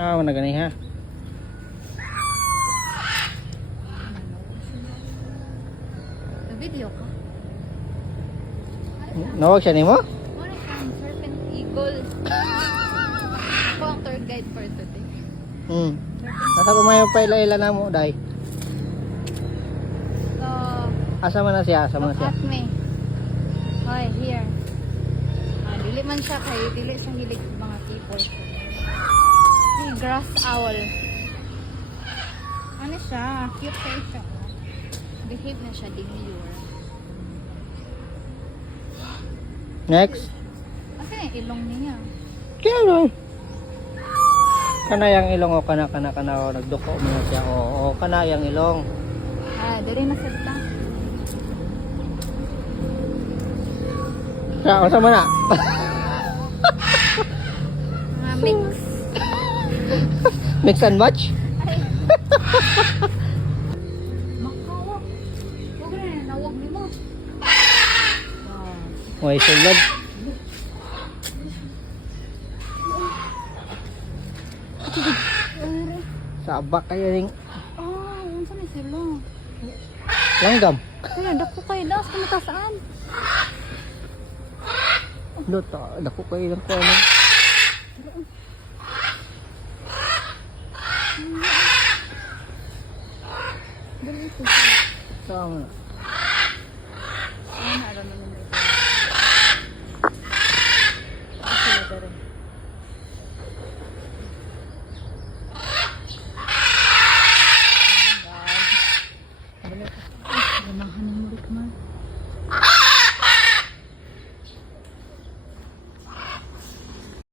Nawa na gani ha. Video ka? Nawag siya nimo? Wala siyang serpent eagle. Ako ang tour guide for today. Nasa lumayo pa ila na mo, day. So, Asa man na siya? Asa man na look siya? at me. Hoy, here. Dili man siya kay dili siya hilig sa mga people. Si grass owl. Ano siya? Cute kayo siya. Behave na siya demure. Next. Kasi yung ilong niya. Kaya no. Kana yang ilong o kana o nagduko mo na siya. O kana yang ilong. Dali na sa Sa asa man na? mga mix. Mix and match? Makawak. Huwag na yan. Nawag ni mo. May sulod. Sabak kayo ring Yun sa ni sila. langgam. Kaya, dako kayo daw. Sa matasaan. Luto, dako kayo lang ko ano. Dali ito. Sama na.